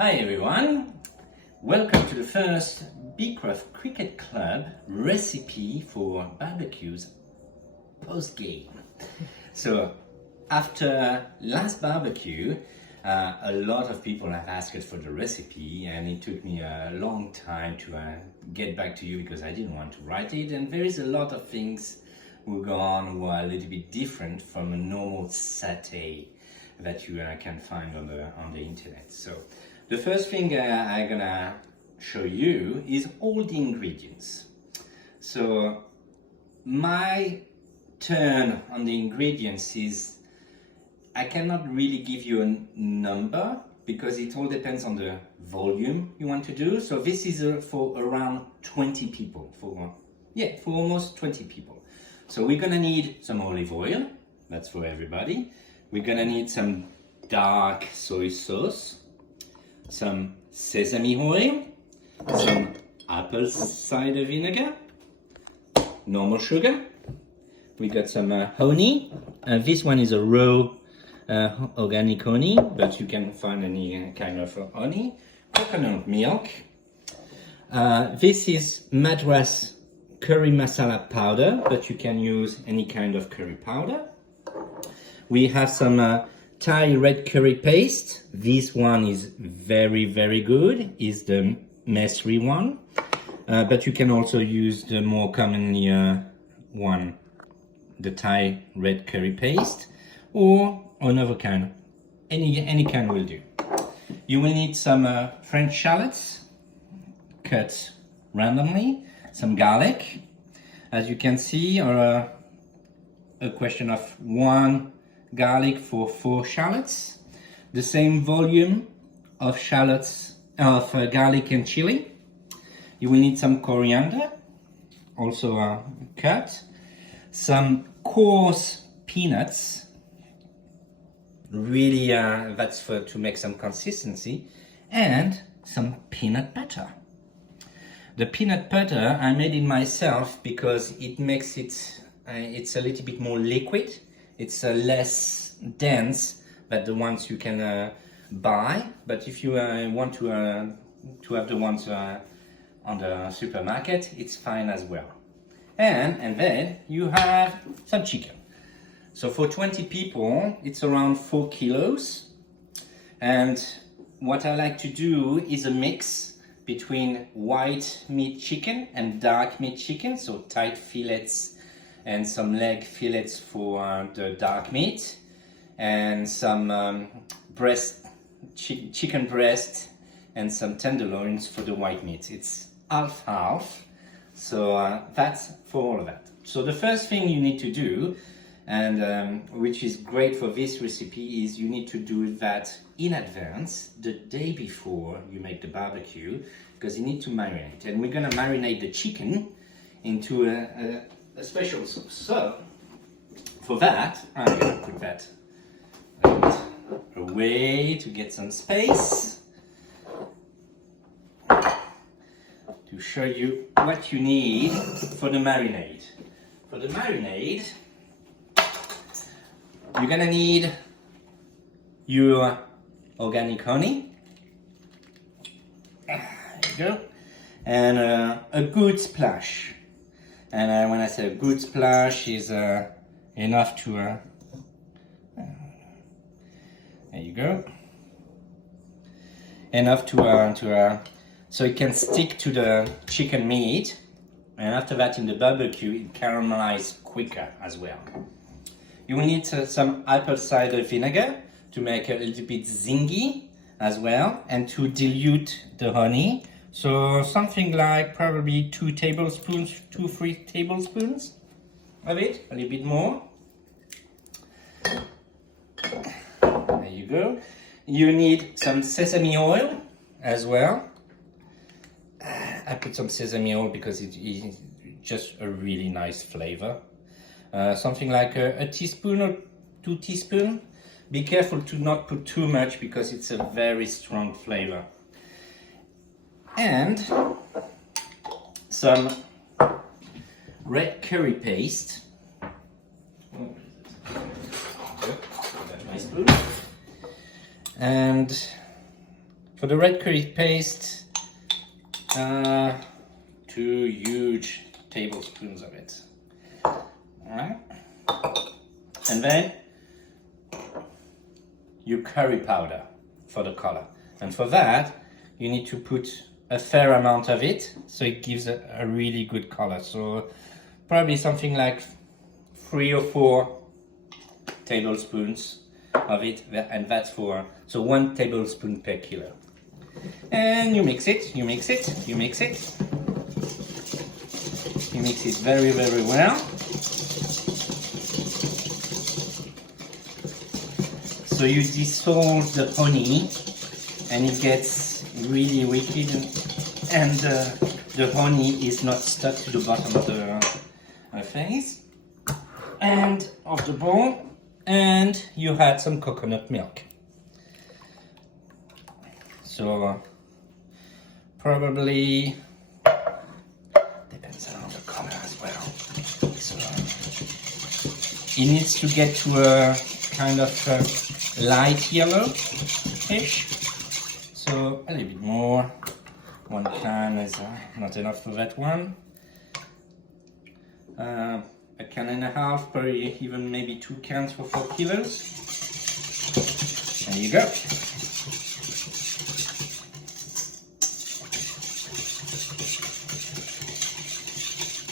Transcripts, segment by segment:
Hi everyone, welcome to the first Beecroft Cricket Club recipe for barbecues post-game. So after last barbecue, a lot of people have asked for the recipe and it took me a long time to get back to you because I didn't want to write it, and there is a lot of things who go on who are a little bit different from a normal satay that you can find on the internet. So the first thing I'm gonna show you is all the ingredients. So my turn on the ingredients is I cannot really give you a number because it all depends on the volume you want to do. So this is for around 20 people, for almost 20 people. So we're gonna need some olive oil, that's for everybody. We're gonna need some dark soy sauce, some sesame oil, some apple cider vinegar, normal sugar. We got some honey. This one is a raw organic honey, but you can find any kind of honey. Coconut milk. This is Madras curry masala powder, but you can use any kind of curry powder. We have some Thai red curry paste. This one is very, very good. Is the Mesri one, but you can also use the more commonly one, the Thai red curry paste, or another kind. Any kind will do. You will need some French shallots cut randomly, some garlic. As you can see, or a question of 1 garlic for 4 shallots. The same volume of shallots, garlic and chili. You will need some coriander, also cut. Some coarse peanuts. Really, that's to make some consistency. And some peanut butter. The peanut butter I made it myself because it makes it, it's a little bit more liquid. It's less dense than the ones you can buy, but if you want to have the ones on the supermarket, it's fine as well. And then you have some chicken. So for 20 people, it's around 4 kilos. And what I like to do is a mix between white meat chicken and dark meat chicken, so tight fillets and some leg fillets for the dark meat, and some chicken breast and some tenderloins for the white meat. It's half-half, so that's for all of that. So the first thing you need to do, and which is great for this recipe, is you need to do that in advance, the day before you make the barbecue, because you need to marinate. And we're gonna marinate the chicken into a special sauce. So for that, I'm gonna put that away to get some space to show you what you need for the marinade. For the marinade, you're gonna need your organic honey. There you go. And a good splash. And when I say a good splash is enough to, there you go, enough to so it can stick to the chicken meat, and after that in the barbecue it caramelizes quicker as well. You will need some apple cider vinegar to make it a little bit zingy as well, and to dilute the honey. So something like probably 2 tablespoons, 2-3 tablespoons of it, a little bit more. There you go. You need some sesame oil as well. I put some sesame oil because it is just a really nice flavor. Something like a teaspoon or 2 teaspoons. Be careful to not put too much because it's a very strong flavor. And some red curry paste. And For the red curry paste, 2 huge tablespoons of it. Alright? And then your curry powder for the color. And for that, you need to put a fair amount of it, so it gives a really good color. So probably something like 3 or 4 tablespoons of it, and that's for, so 1 tablespoon per kilo. And you mix it, you mix it, you mix it. You mix it very, very well. So you dissolve the honey and it gets really liquid, and the honey is not stuck to the bottom of the face and of the bowl. And you add some coconut milk. So probably depends on the color as well. So it needs to get to a kind of light yellow-ish. So a little bit more. 1 can is not enough for that one. 1.5 cans, probably even maybe 2 cans for 4 kilos. There you go.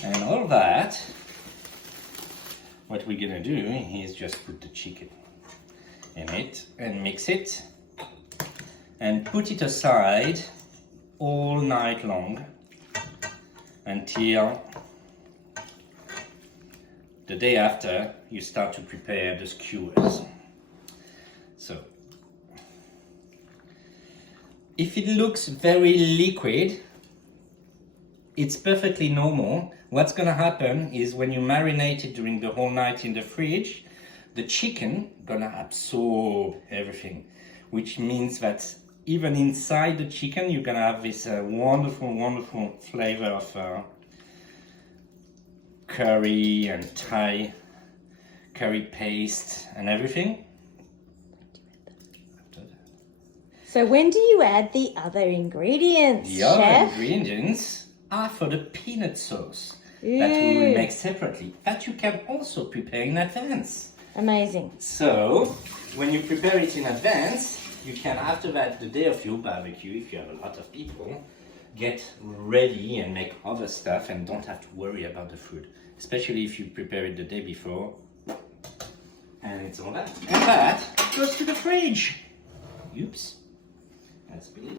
And all that, what we're gonna do is just put the chicken in it and mix it and put it aside all night long until the day after you start to prepare the skewers. So if it looks very liquid, it's perfectly normal. What's gonna happen is when you marinate it during the whole night in the fridge, the chicken gonna absorb everything, which means that even inside the chicken, you're gonna have this wonderful, wonderful flavor of curry and Thai curry paste and everything. So when do you add the other ingredients, The other Chef? ingredients are for the peanut sauce that we Ooh. will make separately, that you can also prepare in advance. Amazing. So when you prepare it in advance, you can, after that, the day of your barbecue, if you have a lot of people, get ready and make other stuff and don't have to worry about the food. Especially if you prepare it the day before. And it's all that. And that goes to the fridge. Oops. That's believable.